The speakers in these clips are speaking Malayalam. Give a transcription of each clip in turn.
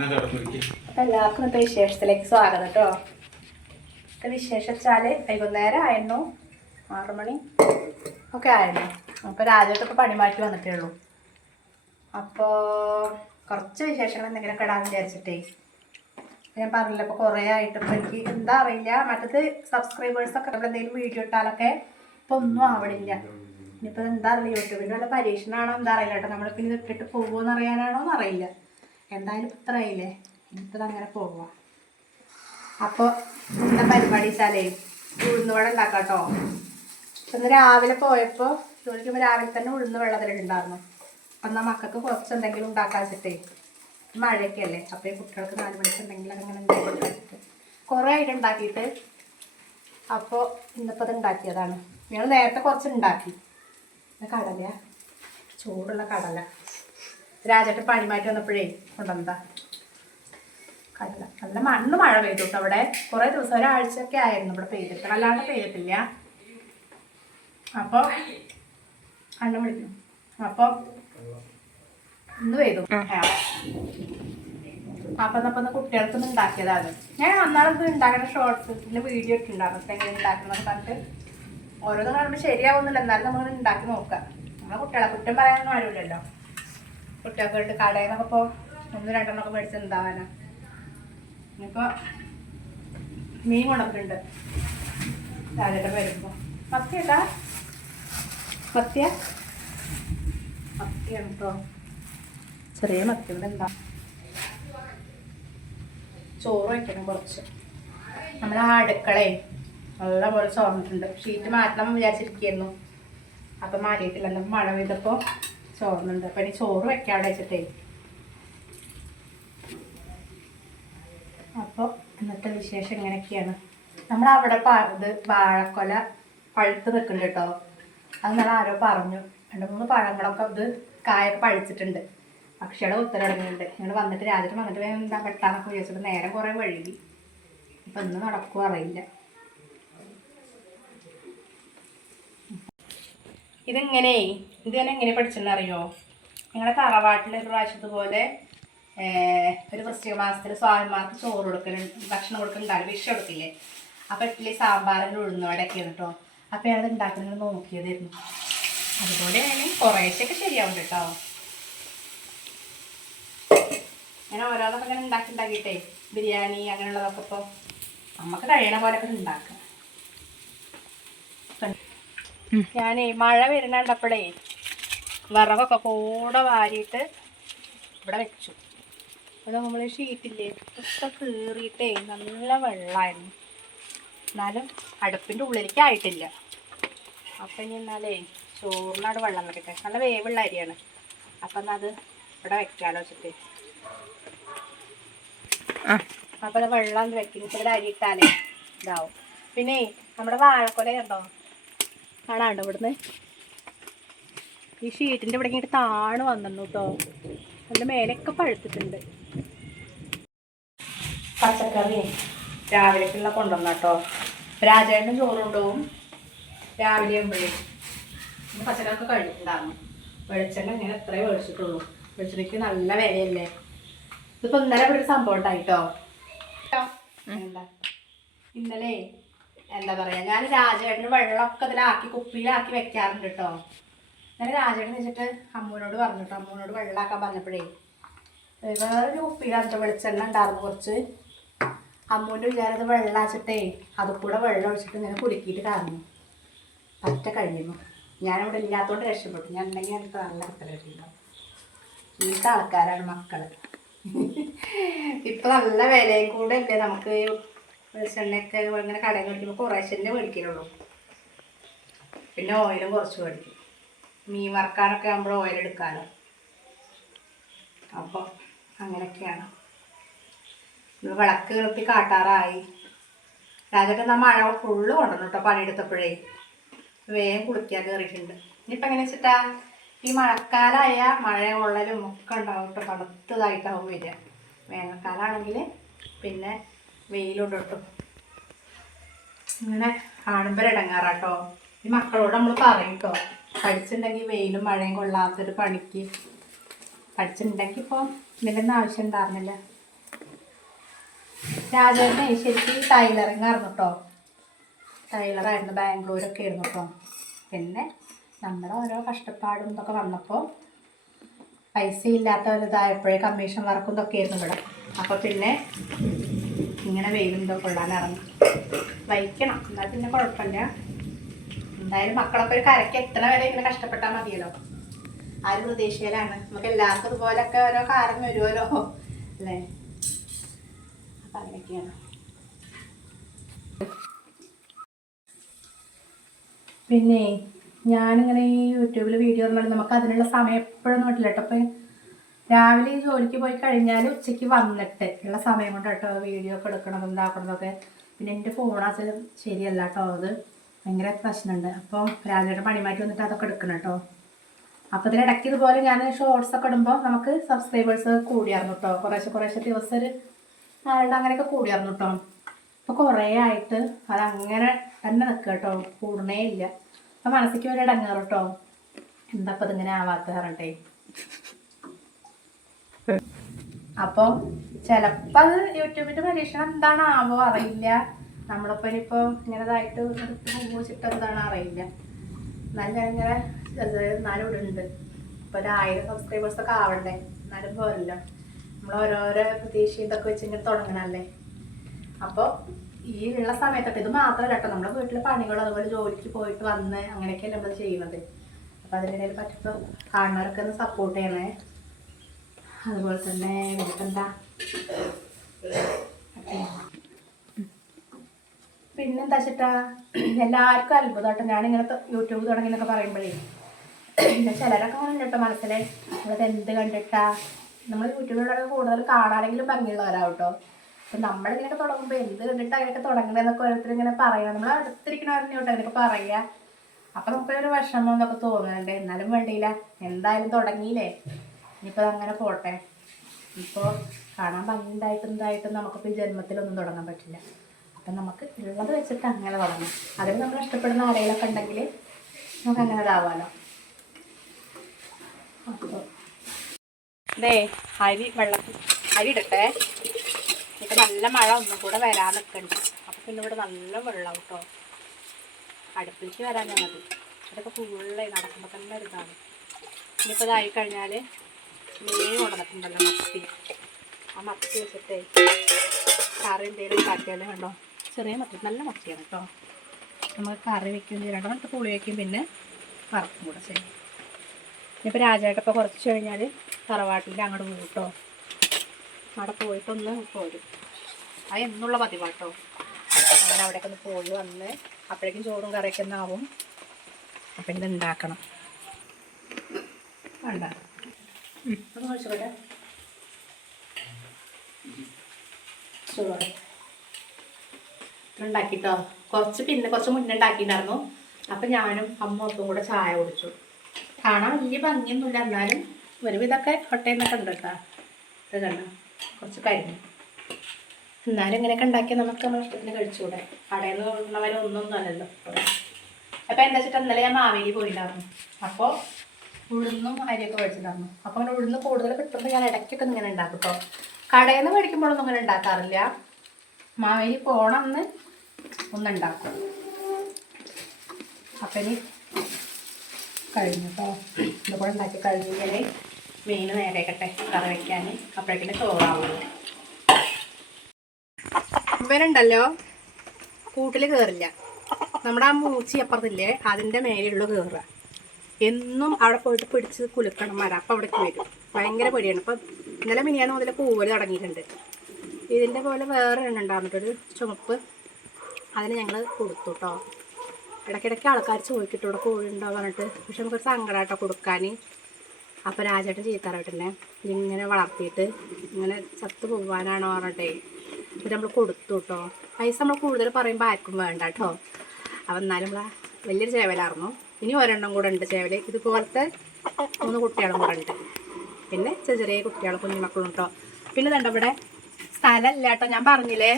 എല്ലാവർക്കും ഇന്നത്തെ വിശേഷത്തിലേക്ക് സ്വാഗതം കേട്ടോ ഇന്നത്തെ വിശേഷം വൈകുന്നേരം ആയിരുന്നു. ആറു മണി ഒക്കെ ആയിരുന്നു. അപ്പോൾ രാജ്യത്തൊക്കെ പണി മാറ്റി വന്നിട്ടേ ഉള്ളൂ. അപ്പോൾ കുറച്ച് വിശേഷങ്ങൾ എന്തെങ്കിലും കിടാന്ന് വിചാരിച്ചിട്ടേ. ഞാൻ പറഞ്ഞില്ല ഇപ്പൊ കുറേ ആയിട്ട് ഇപ്പോൾ എനിക്ക് എന്താ അറിയില്ല. മറ്റത് സബ്സ്ക്രൈബേഴ്സ് ഒക്കെ എന്തെങ്കിലും വീഡിയോ ഇട്ടാലൊക്കെ ഇപ്പോൾ ഒന്നും ആവണില്ല. ഇനിയിപ്പോൾ എന്താ അറിയില്ല. യൂട്യൂബിന്റെ വല്ല പരീക്ഷണമാണോ എന്താ അറിയില്ല കേട്ടോ നമ്മളിപ്പോൾ ഇത് ഇട്ടിട്ട് പോകുമോ അറിയാനാണോ എന്നറിയില്ല എന്തായാലും ഇപ്പം ഇത്ര അങ്ങനെ പോവാം അപ്പോൾ എന്താ പരിപാടി വെച്ചാലേ? ഉഴുന്നുവട ഉണ്ടാക്കാം കേട്ടോ ഇന്ന് രാവിലെ പോയപ്പോൾ ജോലിക്ക് രാവിലെ തന്നെ ഉഴുന്ന് വെള്ളത്തിലുണ്ടായിരുന്നു എന്നാൽ മക്കൾക്ക് കുറച്ച് എന്തെങ്കിലും ഉണ്ടാക്കാൻ വെച്ചിട്ടേ മഴയൊക്കെ അല്ലേ? അപ്പോൾ കുട്ടികൾക്ക് നാല് മണിക്ക് എന്തെങ്കിലും അങ്ങനെ എന്തെങ്കിലും കുറേ ആയിട്ട് ഉണ്ടാക്കിയിട്ട് അപ്പോൾ ഇന്നിപ്പോൾ അത് ഉണ്ടാക്കിയതാണ്. ഞങ്ങൾ നേരത്തെ കുറച്ച് ഉണ്ടാക്കി. കടല ചൂടുള്ള കടല. രാജാട്ട് പണി മാറ്റി വന്നപ്പോഴേ കൊണ്ടുവന്നതാ. കടല നല്ല മണ്ണ് മഴ പെയ്തു കേട്ടോ അവിടെ. കുറേ ദിവസം ഒരാഴ്ചയൊക്കെ ആയിരുന്നു ഇവിടെ പെയ്തിട്ട്. അല്ലാണ്ട് പെയ്തിട്ടില്ല. അപ്പോൾ അണ്ണ വിളിക്കും അപ്പോൾ ഇന്ന് പെയ്തു. അപ്പൊ അപ്പൊ കുട്ടികൾക്ക് ഒന്ന് ഉണ്ടാക്കിയതാണ് ഞാൻ അന്നാളത് ഉണ്ടാക്കുന്ന ഷോർട്സിൽ വീഡിയോ ഒക്കെ ഉണ്ടാകും എങ്ങനെ ഉണ്ടാക്കുന്നത് പറഞ്ഞിട്ട് ഓരോന്നും കാണുമ്പോൾ ശരിയാവുന്നില്ല. എന്നാലും നമ്മൾ ഉണ്ടാക്കി നോക്കാം നമ്മളെ കുട്ടികളെ കുറ്റം പറയാനൊന്നും ആരുമില്ലല്ലോ. കുട്ടികൾക്ക് വേണ്ടി കടയിൽ നിന്നൊക്കെ ഇപ്പോൾ ഒന്ന് രണ്ടെണ്ണമൊക്കെ മേടിച്ച് എന്താവാനാ ഇനിയിപ്പോൾ മീൻ കൊണ്ടിട്ടുണ്ട് രാജയുടെ വരുമ്പോൾ മത്തിയട്ടാ മത്തിയ മത്തിയാണ് കേട്ടോ ചെറിയ മത്തി ഇവിടെ ഉണ്ടാ ചോറ് വയ്ക്കണം കുറച്ച്. നമ്മൾ ആ നല്ല പോലെ ചോർന്നിട്ടുണ്ട് ഷീറ്റ് മാറ്റണം വിചാരിച്ചിരിക്കുന്നു അപ്പം മാറിയിട്ടില്ല മഴ പെയ്തപ്പോൾ ചോർന്നുണ്ട് അപ്പം ഇനി ചോറ് വെക്കാവിടെ വെച്ചിട്ടേ. അപ്പോൾ ഇന്നത്തെ വിശേഷം ഇങ്ങനെയൊക്കെയാണ്. നമ്മുടെ അവിടെ ഇത് വാഴക്കൊല പഴുത്ത് നിൽക്കുന്നുണ്ട് കേട്ടോ. അത് നമ്മൾ ആരോ പറഞ്ഞു. രണ്ട് മൂന്ന് പഴങ്ങളൊക്കെ ഇത് കായൊക്കെ പഴിച്ചിട്ടുണ്ട്. പക്ഷികളെ ഉത്തരടങ്ങുന്നുണ്ട് നിങ്ങൾ വന്നിട്ട് രാത്രി വന്നിട്ട് വേണം എന്താ വെട്ടാന്നൊക്കെ വിചാരിച്ചിട്ട് നേരം കുറേ വഴുകി. ഇപ്പം ഇന്ന് നടക്കുമോ അറിയില്ല. ഇതിങ്ങനെ? ഇത് തന്നെ എങ്ങനെ പഠിച്ചെന്ന് അറിയോ? ഞങ്ങളുടെ തറവാട്ടിൽ ഒരു പ്രാവശ്യം ഒരു വൃശ്ചിക മാസത്തിൽ സ്വാമിമാർക്ക് ചോറ് കൊടുക്കലുണ്ട് ഭക്ഷണം കൊടുക്കലുണ്ടാകും വിഷ കൊടുക്കില്ലേ? അപ്പം ഇഡ്ഡലി സാമ്പാറിൽ ഉഴുന്നോടൊക്കെ കേട്ടോ അപ്പം ഞാനത് ഉണ്ടാക്കുന്നത് നോക്കിയതായിരുന്നു. അതുപോലെ ഞാൻ കുറേശ്ശൊക്കെ ശരിയാവും കേട്ടോ ഞാൻ ഓരോന്നൊക്കെ ഇങ്ങനെ ഉണ്ടാക്കി ഉണ്ടാക്കിയിട്ടേ ബിരിയാണി അങ്ങനെയുള്ളതൊക്കെ ഇപ്പോൾ നമുക്ക് കഴിയണ പോലെയൊക്കെ ഉണ്ടാക്കാം ഞാനേ മഴ വരുന്നുണ്ടപ്പോഴേ വിറകൊക്കെ കൂടെ വാരിയിട്ട് ഇവിടെ വെച്ചു. അത് നമ്മൾ ഷീറ്റില്ലേ ഒക്കെ കീറിയിട്ടേ നല്ല വെള്ളമായിരുന്നു. എന്നാലും അടുപ്പിന്റെ ഉള്ളിലേക്ക് ആയിട്ടില്ല. അപ്പം ഇനി എന്നാലേ ചോറിനോട് വെള്ളം വെക്കട്ടെ നല്ല വേവുള്ള അരിയാണ്. അപ്പം എന്നാൽ അത് ഇവിടെ വെക്കാലോ വെച്ചിട്ട്. അപ്പം അത് വെള്ളം വെക്കുന്ന ഇച്ചിരി അരി ഇട്ടാലേ ഇതാവും. പിന്നെ നമ്മുടെ വാഴക്കൊല കണ്ടോ? കാണാണ്ടോ ഇവിടുന്ന്? ഈ ഷീറ്റിന്റെ ഇവിടെ ഇങ്ങോട്ട് താണ് വന്നു കേട്ടോ അതിന്റെ മേലൊക്കെ പഴുത്തിട്ടുണ്ട്. പച്ചക്കറി രാവിലേക്കുള്ള കൊണ്ടുവന്ന കേട്ടോ രാജേട്ടനും ചോറ് കൊണ്ടുപോകും. രാവിലെ ആകുമ്പോഴേ പച്ചക്കറിയൊക്കെ കഴിഞ്ഞിട്ടുണ്ടാകും വെളിച്ചെണ്ണ ഇങ്ങനെ എത്രയേ മേടിച്ചിട്ടുള്ളൂ. വെളിച്ചെണ്ണയ്ക്ക് നല്ല വിലയല്ലേ? ഇതിപ്പോൾ ഇന്നലെ ഇവിടെ ഒരു സംഭവം ഉണ്ടായിട്ടോ ഇന്നലെ എന്താ പറയാ ഞാൻ രാജേട്ടന് വെള്ളമൊക്കെ ഇതിലാക്കി കുപ്പിയിലാക്കി വെക്കാറുണ്ട് കേട്ടോ അങ്ങനെ രാജേട്ടൻ വെച്ചിട്ട് അമ്മൂനോട് പറഞ്ഞു കേട്ടോ അമ്മൂനോട് വെള്ളമാക്കാൻ പറഞ്ഞപ്പോഴേ വേറൊരു കുപ്പിയിലാട്ടോ വെളിച്ചെണ്ണ ഉണ്ടായിരുന്നു കുറച്ച്. അമ്മൂന്റെ വിചാരത് വെള്ളാച്ചിട്ടേ അത് കൂടെ വെള്ളം ഒഴിച്ചിട്ട് ഇങ്ങനെ കുലുക്കിയിട്ട് കാണുന്നു പറ്റ കഴിയുന്നു ഞാനിവിടെ ഇല്ലാത്തതുകൊണ്ട് രക്ഷപ്പെട്ടു. ഞാൻ ഉണ്ടെങ്കിൽ എനിക്ക് നല്ല കിട്ടൽ ഇന്നത്തെ ആൾക്കാരാണ് മക്കൾ ഇപ്പം നല്ല വിലയും കൂടെ അല്ലേ നമുക്ക് വെളിച്ചെണ്ണയൊക്കെ ഇങ്ങനെ കടയിൽ മേടിക്കുമ്പോൾ കുറേശ്ശെ മേടിക്കലുള്ളൂ. പിന്നെ ഓയിലും കുറച്ച് മേടിക്കും. മീൻ വറക്കാനൊക്കെ ആകുമ്പോൾ ഓയിൽ അപ്പോൾ അങ്ങനെയൊക്കെയാണ്. ഇന്ന് വിളക്ക് കിളത്തി കാട്ടാറായി. രാജൊക്കെ നമ്മൾ മഴ ഫുള്ള് കൊണ്ടുവന്നു കേട്ടോ പണിയെടുത്തപ്പോഴേ. വേഗം കുളിക്കാൻ കയറിയിട്ടുണ്ട് ഇനിയിപ്പോൾ എങ്ങനെ വെച്ചിട്ടാ? ഈ മഴക്കാലമായ മഴ ഉള്ളലും ഒക്കെ ഉണ്ടാവും കേട്ടോ തണുത്തതായിട്ടാവും വരിക. വേനൽക്കാലാണെങ്കിൽ പിന്നെ വെയിലുണ്ടോട്ടും ഇങ്ങനെ കാണുമ്പോൾ ഇടങ്ങാറാട്ടോ ഈ മക്കളോട് നമ്മൾ പറയും കേട്ടോ പഠിച്ചിട്ടുണ്ടെങ്കിൽ വെയിലും മഴയും കൊള്ളാത്തൊരു പണിക്ക്. പഠിച്ചിട്ടുണ്ടെങ്കിൽ ഇപ്പോൾ ഇതിലൊന്നും ആവശ്യം ഉണ്ടായിരുന്നില്ല. രാജേട്ടനെ ശരിക്കും ടൈലറിങ് ആയിരുന്നു കേട്ടോ ടൈലറായിരുന്നു ബാംഗ്ലൂരൊക്കെ ആയിരുന്നു കേട്ടോ പിന്നെ നമ്മുടെ ഓരോ കഷ്ടപ്പാടും ഇതൊക്കെ വന്നപ്പോൾ പൈസ ഇല്ലാത്ത ഒരു ഇതായപ്പോഴേ കമ്മീഷൻ വർക്കും ഇതൊക്കെ ആയിരുന്നു ഇവിടെ. അപ്പോൾ പിന്നെ ഇങ്ങനെ വെയിലുണ്ടോ? കൊള്ളാൻ ഇറങ്ങി വഹിക്കണം എന്നാൽ പിന്നെ കുഴപ്പമില്ല. എന്തായാലും മക്കളൊക്കെ ഒരു കരയ്ക്ക് എത്തണ വരെ ഇങ്ങനെ കഷ്ടപ്പെട്ടാൽ മതിയല്ലോ? ആ ഒരു പ്രതീക്ഷയിലാണ്. നമുക്ക് എല്ലാവർക്കും ഇതുപോലൊക്കെ ഓരോ കാരം വരുമല്ലോ അല്ലേ? അപ്പം അങ്ങനെയൊക്കെയാണ്. പിന്നെ ഞാനിങ്ങനെ ഈ യൂട്യൂബിൽ വീഡിയോ പറഞ്ഞാൽ നമുക്ക് അതിനുള്ള സമയം എപ്പോഴും നോട്ടില്ല കേട്ടോ. അപ്പം രാവിലെ ജോലിക്ക് പോയി കഴിഞ്ഞാൽ ഉച്ചയ്ക്ക് വന്നിട്ട് ഉള്ള സമയം കൊണ്ട് കേട്ടോ വീഡിയോ ഒക്കെ എടുക്കണതും ഇതാക്കണതൊക്കെ. പിന്നെ എന്റെ ഫോണാച്ച ശരിയല്ല കേട്ടോ അത് ഭയങ്കര പ്രശ്നമുണ്ട് അപ്പോൾ രാവിലെ പണി മാറ്റി വന്നിട്ട് അതൊക്കെ എടുക്കണം കേട്ടോ അപ്പോൾ ഇതിനിടയ്ക്ക് ഇതുപോലെ ഞാൻ ഷോർട്സ് ഒക്കെ ഇടുമ്പോൾ നമുക്ക് സബ്സ്ക്രൈബേഴ്സ് കൂടിയായിരുന്നു കേട്ടോ കുറേശ്ശെ കുറേശ്ശെ ദിവസം ഒരു ആളുടെ അങ്ങനെയൊക്കെ കൂടിയായിരുന്നു കേട്ടോ ഇപ്പോൾ കുറേ ആയിട്ട് അതങ്ങനെ തന്നെ നിൽക്കുക കേട്ടോ കൂടണേ ഇല്ല. അപ്പം മനസ്സിക്ക് വരെ ഇടങ്ങാറ് കേട്ടോ എന്താ അപ്പം ഇതിങ്ങനെ ആവാത്ത പറഞ്ഞിട്ടേ. അപ്പോൾ ചിലപ്പോൾ അത് യൂട്യൂബിന്റെ പരീക്ഷണം എന്താണാവോ അറിയില്ല. നമ്മളിപ്പോൾ ഇനിയിപ്പോൾ ഇങ്ങനെതായിട്ട് ഉപയോഗിച്ചിട്ട് എന്താണ് അറിയില്ല. എന്നാലും ഇങ്ങനെ എന്നാലും ഇവിടെ ഉണ്ട്. ഇപ്പോൾ ഒരു ആയിരം സബ്സ്ക്രൈബേഴ്സൊക്കെ ആവണ്ടേ? എന്നാലും പോരല്ലോ. നമ്മൾ ഓരോരോ പ്രതീക്ഷ ഇതൊക്കെ വെച്ച് ഇങ്ങനെ തുടങ്ങണല്ലേ? അപ്പോൾ ഈ ഉള്ള സമയത്തൊക്കെ ഇത് മാത്രമല്ല കേട്ടോ. നമ്മുടെ വീട്ടിലെ പണികൾ അതുപോലെ ജോലിക്ക് പോയിട്ട് വന്ന് അങ്ങനെയൊക്കെയല്ലേ നമ്മൾ ചെയ്യുന്നത്. അപ്പോൾ അതിനിടയിൽ പറ്റുമ്പോൾ കാണുന്നവരൊക്കെ ഒന്ന് സപ്പോർട്ട് ചെയ്യണേ. അതുപോലെ തന്നെ വിളിക്കണ്ട പിന്നെന്താ ചേട്ടാ? എല്ലാവർക്കും അത്ഭുതമായിട്ട് ഞാൻ ത- യൂട്യൂബ് തുടങ്ങി എന്നൊക്കെ പറയുമ്പോഴേ. പിന്നെ ചിലരൊക്കെ അങ്ങനെ കേട്ടോ മനസ്സിലെ. നമ്മളത് എന്ത് കണ്ടിട്ടാ? നമ്മൾ യൂട്യൂബിലൂടെ കൂടുതൽ കാണാനെങ്കിലും ഭംഗിയുള്ളവരാവും കേട്ടോ അപ്പം നമ്മളിങ്ങനെയൊക്കെ തുടങ്ങുമ്പോൾ എന്ത് കണ്ടിട്ട് അങ്ങനെയൊക്കെ തുടങ്ങണതെന്നൊക്കെ ഓരോരുത്തർ ഇങ്ങനെ പറയണം നമ്മൾ അടുത്തിരിക്കണവരെ കേട്ടോ അങ്ങനെയൊക്കെ പറയുക അപ്പം നമുക്കൊരു വിഷമം എന്നൊക്കെ തോന്നുന്നുണ്ട്. എന്നാലും വേണ്ടിയില്ല. എന്തായാലും തുടങ്ങിയില്ലേ? ഇനിയിപ്പോൾ അങ്ങനെ പോട്ടെ. ഇപ്പോൾ കാണാൻ ഭംഗിയുണ്ടായിട്ടും ഇതായിട്ടും നമുക്കിപ്പോൾ ഈ ജന്മത്തിലൊന്നും തുടങ്ങാൻ പറ്റില്ല. അപ്പം നമുക്ക് ഉള്ളത് വെച്ചിട്ട് അങ്ങനെ തുടങ്ങാം. അതിൽ നമ്മൾ ഇഷ്ടപ്പെടുന്ന ആരെങ്കിലൊക്കെ ഉണ്ടെങ്കിൽ നമുക്ക് അങ്ങനെ ഇതാവാമല്ലോ ദേ അരി വെള്ളത്തിൽ അരി ഇടട്ടെ. ഇപ്പം നല്ല മഴ ഒന്നും കൂടെ വരാൻ നിൽക്കുന്നുണ്ട് അപ്പം പിന്നെ ഇവിടെ നല്ല വെള്ളം കേട്ടോ അടുപ്പിലേക്ക് വരാൻ മതി അതൊക്കെ ഫുള്ളായി നടക്കുമ്പോൾ തന്നെ ഒരു ഇതാണ്. ഇനിയിപ്പോൾ ഇതായി കഴിഞ്ഞാൽ മീൻ കൊണ്ടുവന്നിട്ടുണ്ടല്ലോ മത്തി. ആ മത്തി വെച്ചിട്ടേ കറി എന്തെങ്കിലും ഉണ്ടാക്കിയാലും കണ്ടോ? ചെറിയ മത്തി നല്ല മത്തിയാണ് കേട്ടോ നമുക്ക് കറി വെക്കുകയും ചെയ്യണം നമുക്ക് പുളി വയ്ക്കും പിന്നെ വറക്കും കൂടെ ചെയ്യും. ഇനിയിപ്പോൾ രാജായിട്ടപ്പോൾ കുറച്ച് കഴിഞ്ഞാൽ തറവാട്ടിന്റെ അങ്ങോട്ട് പോകും കേട്ടോ അവിടെ പോയിട്ടൊന്ന് പോരും. അത് എന്നുള്ള പതിവാട്ടോ അങ്ങനെ അവിടേക്ക് പോയി വന്ന് അപ്പോഴേക്കും ചോറും കറിയൊക്കെ ഒന്നാവും അപ്പം ഇത് ഉണ്ടാക്കണം. വേണ്ട ഉണ്ടാക്കിട്ടോ കുറച്ച് പിന്നെ കുറച്ച് മുന്നേ ഉണ്ടാക്കിയിട്ടുണ്ടായിരുന്നു. അപ്പം ഞാനും അമ്മ ഒപ്പം കൂടെ ചായ കുടിച്ചു. കാണാൻ വലിയ ഭംഗിയൊന്നുമില്ല. എന്നാലും ഒരുവിധമൊക്കെ നിന്നൊക്കെ ഉണ്ട് കേട്ടോ. ഇത് കണ്ടോ? കുറച്ച് കരിഞ്ഞു. എന്നാലും ഇങ്ങനെയൊക്കെ ഉണ്ടാക്കിയാൽ നമുക്ക് നമ്മുടെ ഇഷ്ടത്തിന് കഴിച്ചുകൂടെ. കടയിൽ നിന്ന് കൊണ്ടുവന്നവരെ ഒന്നൊന്നും അല്ലല്ലോ അപ്പോൾ എന്താ വെച്ചിട്ട് ഇന്നലെ ഞാൻ മാവേലി പോയിട്ടുണ്ടായിരുന്നു. അപ്പോൾ ഉഴുന്നും അരിയൊക്കെ മേടിച്ചിട്ടുണ്ടായിരുന്നു. അപ്പോൾ അങ്ങനെ ഉഴുന്ന് കൂടുതൽ കിട്ടുമ്പോൾ ഞാൻ ഇടയ്ക്കൊക്കെ ഇങ്ങനെ ഉണ്ടാക്കും കേട്ടോ കടയിൽ നിന്ന് മേടിക്കുമ്പോഴൊന്നും അങ്ങനെ ഉണ്ടാക്കാറില്ല. മാവേലി പോണമെന്ന് ഒന്നുണ്ടാക്കും. അപ്പം ഇനി കഴിഞ്ഞു കേട്ടോ ഇതുകൂടെ ഉണ്ടാക്കി കഴിഞ്ഞാൽ മീൻ നേരേക്കട്ടെ കറി വയ്ക്കാൻ അപ്പോഴേക്കിന് ചോറാവുള്ളൂ ഇവനുണ്ടല്ലോ കൂട്ടിൽ കയറില്ല നമ്മുടെ ആ മൂച്ചി അപ്പുറത്തില്ലേ അതിന്റെ മേലെയുള്ളൂ കയറുക എന്നും അവിടെ പോയിട്ട് പിടിച്ച് കുലുക്കണം മരം. അപ്പം അവിടേക്ക് വരും. ഭയങ്കര പേടിയാണ്. അപ്പം ഇന്നലെ മിനിയാന്ന് മുതൽ പൂവൽ തുടങ്ങിയിട്ടുണ്ട്. ഇതിന്റെ പോലെ വേറെ എണ്ണ ഉണ്ടാകുന്നിട്ടൊരു ചുമപ്പ്. അതിന് ഞങ്ങൾ കൊടുത്തു കേട്ടോ ഇടയ്ക്കിടയ്ക്ക് ആൾക്കാർ ചോദിക്കട്ടോ ഇവിടെ കോഴി ഉണ്ടോ പറഞ്ഞിട്ട്. പക്ഷെ നമുക്കൊരു സങ്കടമായിട്ടോ കൊടുക്കാൻ അപ്പോൾ രാജേട്ടൻ ചീത്തറവിട്ടെന്നെ ഇങ്ങനെ വളർത്തിയിട്ട് ഇങ്ങനെ ചത്തു പോകാനാണോ പറഞ്ഞിട്ടേ. ഇത് നമ്മൾ കൊടുത്തു കേട്ടോ പൈസ നമ്മൾ കൂടുതൽ പറയുമ്പോൾ ആർക്കും വേണ്ട കേട്ടോ അപ്പം എന്നാലും നമ്മളെ വലിയൊരു ചേവലായിരുന്നു ഇനി ഒരെണ്ണം കൂടെ ഉണ്ട് ചേവൽ ഇതുപോലത്തെ മൂന്ന് കുട്ടികളും കൂടെ ഉണ്ട്. പിന്നെ ചെറിയ ചെറിയ കുട്ടികൾ കുഞ്ഞുമക്കളും കേട്ടോ പിന്നെ ഇതുണ്ട് ഇവിടെ സ്ഥലമല്ല കേട്ടോ ഞാൻ പറഞ്ഞില്ലേ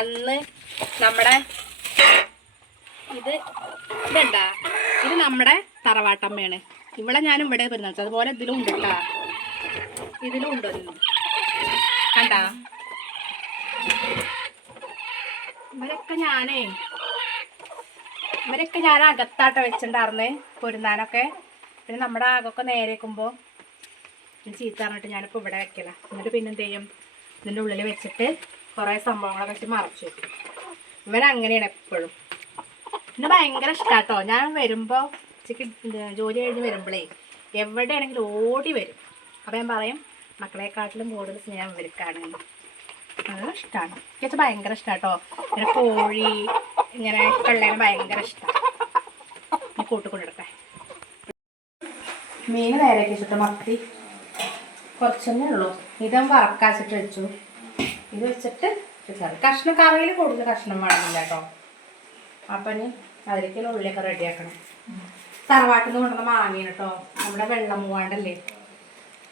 അന്ന് നമ്മുടെ ഇത് ഇതുണ്ടാ. ഇത് നമ്മുടെ തറവാട്ടമ്മയാണ്. ഇവിടെ ഞാനും ഇവിടെ വരുന്നത് അതുപോലെ ഇതിലും ഉണ്ട് കേട്ടാ ഇതിലും ഉണ്ടോ കണ്ടാ? ഇവരൊക്കെ ഞാനേ ഇവരൊക്കെ ഞാൻ അകത്താട്ട വെച്ചിട്ടുണ്ടായിരുന്നേ പൊരുന്നാനൊക്കെ. പിന്നെ നമ്മുടെ ആകൊക്കെ നേരേക്കുമ്പോൾ ചീത്ത പറഞ്ഞിട്ട് ഞാനിപ്പോൾ ഇവിടെ വെക്കല. എന്നിട്ട് പിന്നെ എന്ത് ചെയ്യും? ഇതിന്റെ ഉള്ളിൽ വെച്ചിട്ട് കുറേ സംഭവങ്ങളൊക്കെ വെച്ച് മറച്ചു വെക്കും. ഇവനങ്ങനെയാണ് എപ്പോഴും. പിന്നെ ഭയങ്കര ഇഷ്ടാട്ടോ. ഞാൻ വരുമ്പോൾ ഉച്ചയ്ക്ക് ജോലി കഴിഞ്ഞ് വരുമ്പോഴേ എവിടെയാണെങ്കിലും ഓടി വരും. അപ്പം ഞാൻ പറയും മക്കളെക്കാട്ടിലും കൂടുതൽ സ്നേഹം ഇവർക്കാണ് നല്ല ഇഷ്ടമാണ് ചേച്ചി ഭയങ്കര ഇഷ്ടമാട്ടോ പിന്നെ കോഴി ഇങ്ങനെ വെള്ളേനെ ഭയങ്കര ഇഷ്ടമാണ് കൂട്ടുകൊണ്ടിടട്ടെ മീൻ നേരെ വെച്ചിട്ട് മത്തി. കുറച്ചെന്നേ ഉള്ളൂ. ഇതും വറക്കാച്ചിട്ട് വെച്ചു. ഇത് വെച്ചിട്ട് കറി കഷ്ണം കറിയിൽ കൂടുതൽ കഷ്ണം വേണമെന്നില്ല കേട്ടോ. അപ്പം ഇനി അതിലേക്കുള്ള ഉള്ളിയൊക്കെ റെഡിയാക്കണം. തറവാട്ടിൽ നിന്ന് കൊണ്ടുവന്ന മാങ്ങയാണ് കേട്ടോ. നമ്മുടെ വെള്ളം മൂവാണ്ടല്ലേ.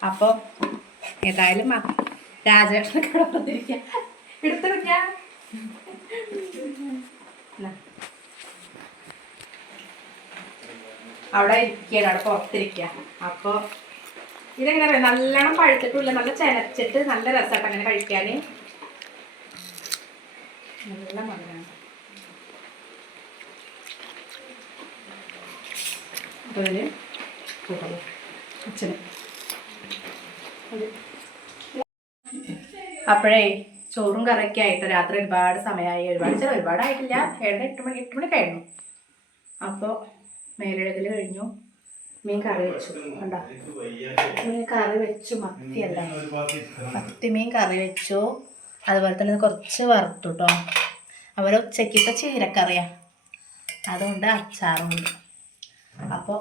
അപ്പോൾ ഏതായാലും രാജകൃഷ്ണൻ കട എടുത്തു വെക്കാം എന്നാ. അവിടെ ഇരിക്കുകയാണ് അവിടെ പുറത്തിരിക്കുക അപ്പോൾ ഇതെങ്ങനെ നല്ലോണം പഴുത്തിട്ടില്ല നല്ല ചെനച്ചിട്ട് നല്ല രസമായിട്ട് അങ്ങനെ കഴിക്കാൻ നല്ല മധുരമാണ് അപ്പോൾ കൂട്ടണം അച്ഛന്. അപ്പോഴേ ചോറും കറിയൊക്കെ ആയിട്ട് രാത്രി ഒരുപാട് സമയമായി. ഒരുപാട് ചില ഒരുപാടായിട്ടില്ല. ഏഴര എട്ട് മണി എട്ട് മണി കഴിഞ്ഞു. അപ്പോൾ മേലെഴുകൽ കഴിഞ്ഞു. മീൻ കറി വെച്ചു. കണ്ടോ? മീൻ കറി വെച്ചു മത്തിയല്ല. മത്തി മീൻ കറി വെച്ചു. അതുപോലെ തന്നെ കുറച്ച് വറുത്തു കേട്ടോ അതുപോലെ ഉച്ചക്കത്തെ ചീരക്കറിയാ. അതുകൊണ്ട് അച്ചാറുണ്ട് അപ്പോൾ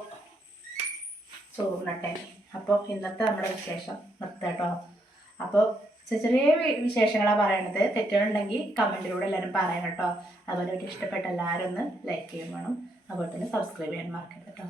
ചോറിനട്ടെ അപ്പോൾ ഇന്നത്തെ നമ്മുടെ വിശേഷം നിർത്തേട്ടോ. അപ്പോൾ ചെറിയ വിശേഷങ്ങളാണ് പറയണത്. തെറ്റുകളുണ്ടെങ്കിൽ കമന്റിലൂടെ എല്ലാവരും പറയണം കേട്ടോ അതുപോലെ ഇഷ്ടപ്പെട്ട എല്ലാവരും ഒന്ന് ലൈക്ക് ചെയ്യാൻ വേണം. അതുപോലെ തന്നെ സബ്സ്ക്രൈബ് ചെയ്യാൻ മറക്കരുത് കേട്ടോ